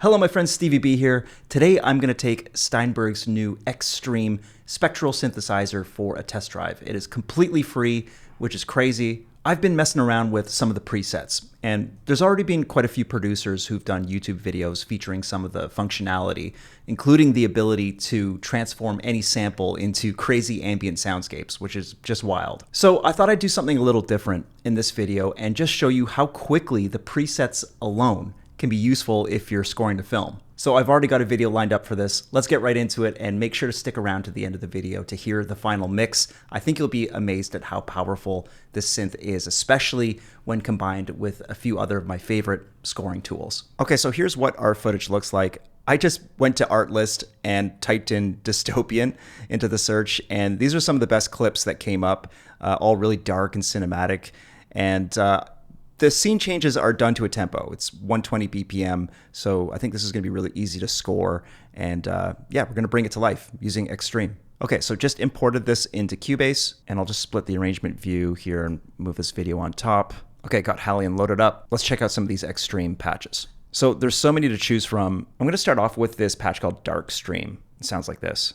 Hello, my friend Stevie B here. Today I'm going to take Steinberg's new Extreme Spectral synthesizer for a test drive. It is completely free, which is crazy. I've been messing around with some of the presets, and there's already been quite a few producers who've done YouTube videos featuring some of the functionality, including the ability to transform any sample into crazy ambient soundscapes, which is just wild. So I thought I'd do something a little different in this video and just show you how quickly the presets alone can be useful if you're scoring the film. So I've already got a video lined up for this. Let's get right into it and make sure to stick around to the end of the video to hear the final mix. I think you'll be amazed at how powerful this synth is, especially when combined with a few other of my favorite scoring tools. Okay, so here's what our footage looks like. I just went to Artlist and typed in dystopian into the search, and these are some of the best clips that came up, all really dark and cinematic. And the scene changes are done to a tempo. It's 120 BPM, so I think this is going to be really easy to score. And yeah, we're going to bring it to life using Extreme. Okay, so just imported this into Cubase, and I'll just split the arrangement view here and move this video on top. Okay, got Hallian loaded up. Let's check out some of these Extreme patches. So there's so many to choose from. I'm going to start off with this patch called Dark Stream. It sounds like this.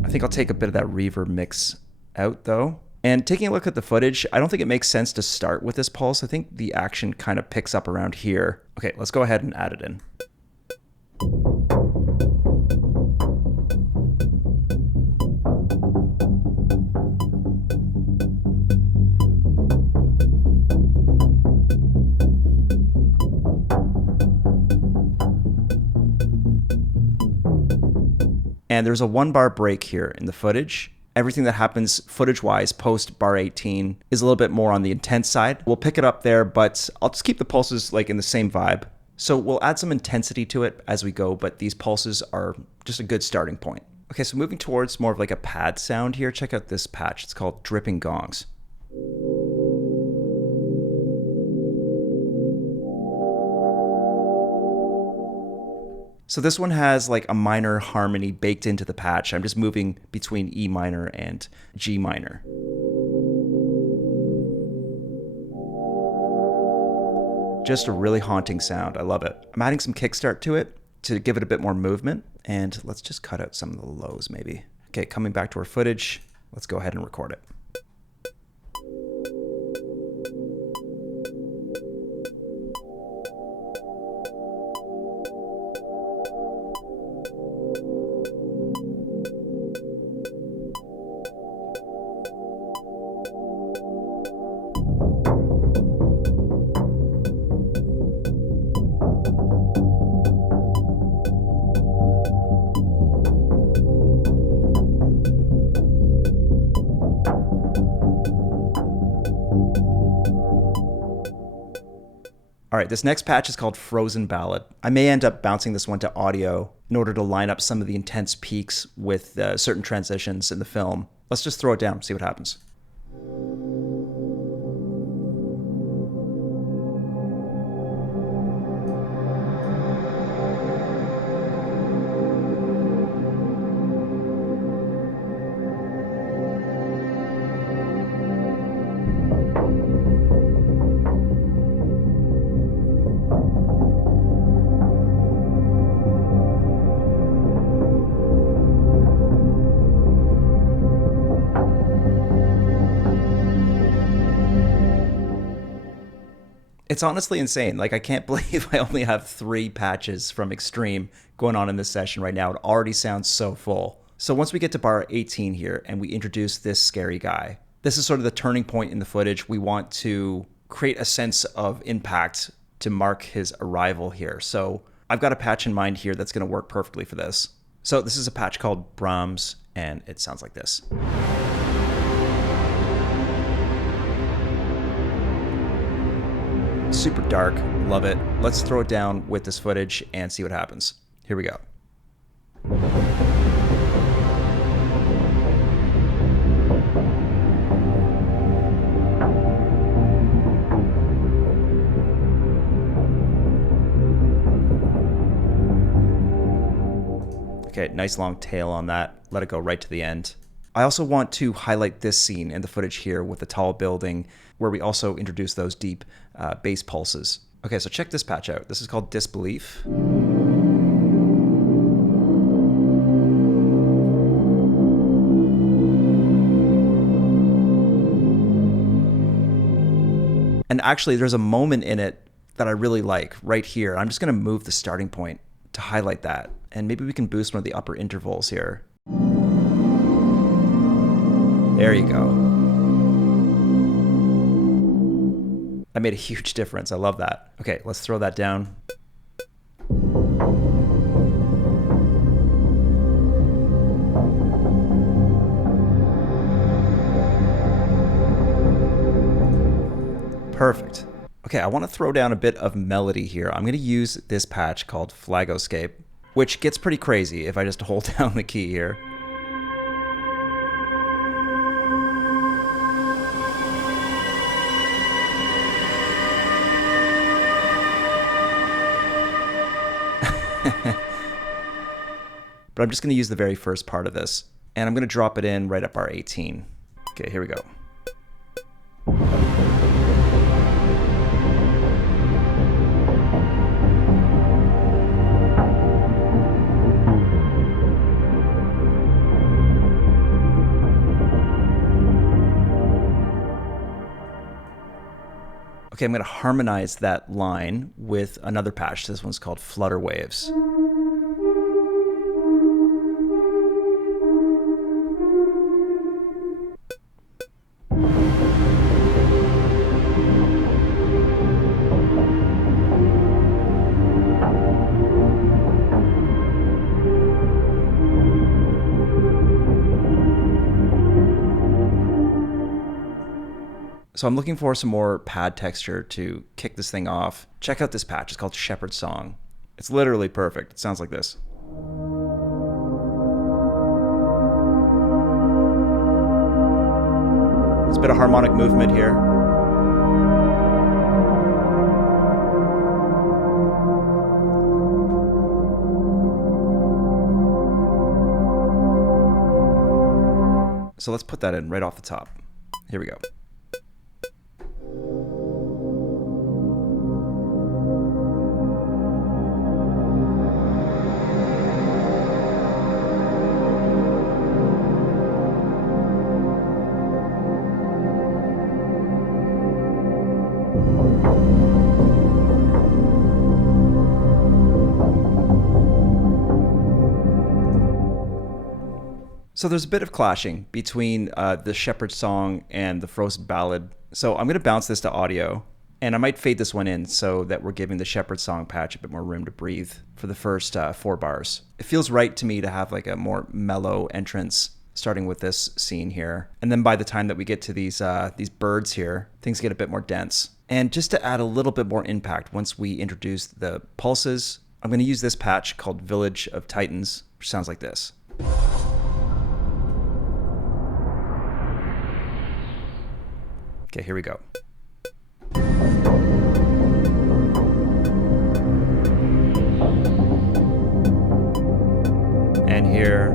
I think I'll take a bit of that reverb mix out though. And taking a look at the footage, I don't think it makes sense to start with this pulse. I think the action kind of picks up around here. Okay, let's go ahead and add it in. And there's a 1-bar break here in the footage. Everything that happens footage-wise post bar 18 is a little bit more on the intense side. We'll pick it up there, but I'll just keep the pulses like in the same vibe. So we'll add some intensity to it as we go, but these pulses are just a good starting point. Okay, so moving towards more of like a pad sound here, check out this patch. It's called Dripping Gongs. So this one has like a minor harmony baked into the patch. I'm just moving between E minor and G minor. Just a really haunting sound. I love it. I'm adding some kickstart to it to give it a bit more movement. And let's just cut out some of the lows maybe. Okay, coming back to our footage. Let's go ahead and record it. All right, this next patch is called Frozen Ballad. I may end up bouncing this one to audio in order to line up some of the intense peaks with certain transitions in the film. Let's just throw it down, see what happens. It's honestly insane. Like, I can't believe I only have 3 patches from Extreme going on in this session right now. It already sounds so full. So once we get to bar 18 here and we introduce this scary guy, this is sort of the turning point in the footage. We want to create a sense of impact to mark his arrival here. So I've got a patch in mind here that's going to work perfectly for this. So this is a patch called Brahms, and it sounds like this. Super dark, love it. Let's throw it down with this footage and see what happens. Here we go. Okay, nice long tail on that. Let it go right to the end. I also want to highlight this scene in the footage here with the tall building where we also introduce those deep bass pulses. Okay, so check this patch out. This is called Disbelief. And actually, there's a moment in it that I really like right here. I'm just going to move the starting point to highlight that. And maybe we can boost one of the upper intervals here. There you go. That made a huge difference. I love that. Okay, let's throw that down. Perfect. Okay, I want to throw down a bit of melody here. I'm going to use this patch called Flagoscape, which gets pretty crazy if I just hold down the key here. But I'm just going to use the very first part of this, and I'm going to drop it in right up our 18. Okay, here we go. Okay, I'm going to harmonize that line with another patch. This one's called Flutter Waves. So I'm looking for some more pad texture to kick this thing off. Check out this patch. It's called Shepherd's Song. It's literally perfect. It sounds like this. There's a bit of harmonic movement here. So let's put that in right off the top. Here we go. So there's a bit of clashing between the Shepherd's Song and the Frozen Ballad. So I'm going to bounce this to audio, and I might fade this one in so that we're giving the Shepherd's Song patch a bit more room to breathe for the first 4 bars. It feels right to me to have like a more mellow entrance starting with this scene here. And then by the time that we get to these birds here, things get a bit more dense. And just to add a little bit more impact once we introduce the pulses, I'm going to use this patch called Village of Titans, which sounds like this. Okay, here we go. And here.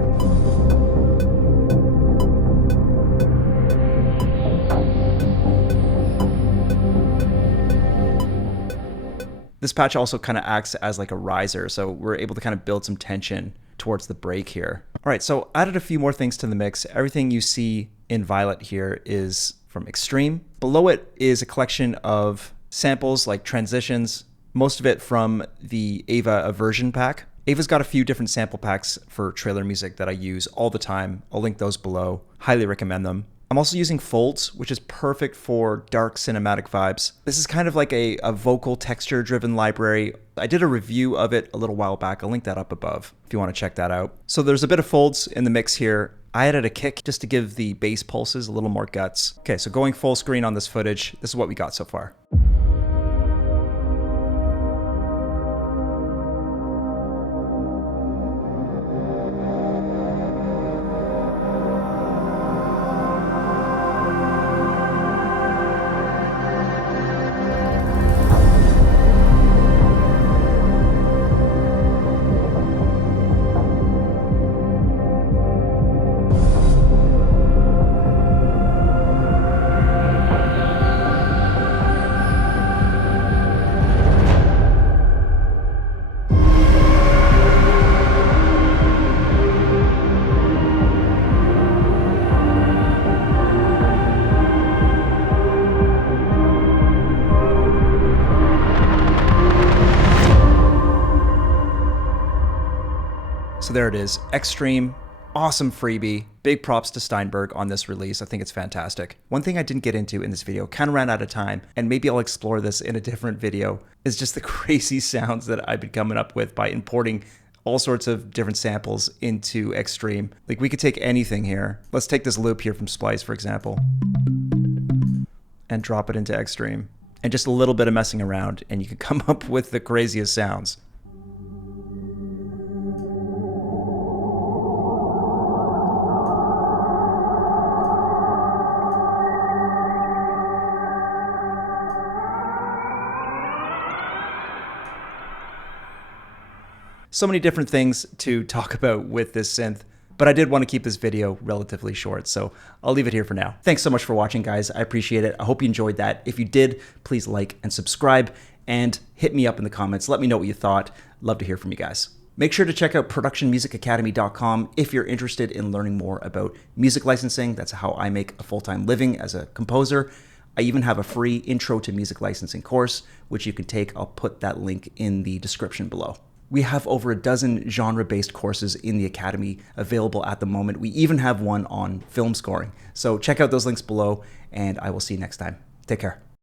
This patch also kind of acts as like a riser, so we're able to kind of build some tension towards the break here. All right, so added a few more things to the mix. Everything you see in violet here is from Extreme. Below it is a collection of samples like transitions, most of it from the Ava Aversion pack. Ava's got a few different sample packs for trailer music that I use all the time. I'll link those below. Highly recommend them. I'm also using Folds, which is perfect for dark cinematic vibes. This is kind of like a vocal texture-driven library. I did a review of it a little while back. I'll link that up above if you want to check that out. So there's a bit of Folds in the mix here. I added a kick just to give the bass pulses a little more guts. Okay, so going full screen on this footage, this is what we got so far. So there it is, Extreme. Awesome freebie. Big props to Steinberg on this release. I think it's fantastic. One thing I didn't get into in this video, kind of ran out of time, and maybe I'll explore this in a different video, is just the crazy sounds that I've been coming up with by importing all sorts of different samples into Extreme. Like, we could take anything here. Let's take this loop here from Splice, for example, and drop it into Extreme. And just a little bit of messing around, and you can come up with the craziest sounds. So many different things to talk about with this synth, but I did want to keep this video relatively short, so I'll leave it here for now. Thanks so much for watching, guys. I appreciate it. I hope you enjoyed that. If you did, please like and subscribe, and hit me up in the comments. Let me know what you thought. Love to hear from you guys. Make sure to check out productionmusicacademy.com if you're interested in learning more about music licensing. That's how I make a full-time living as a composer. I even have a free intro to music licensing course, which you can take. I'll put that link in the description below. We have over a dozen genre-based courses in the Academy available at the moment. We even have one on film scoring. So check out those links below, and I will see you next time. Take care.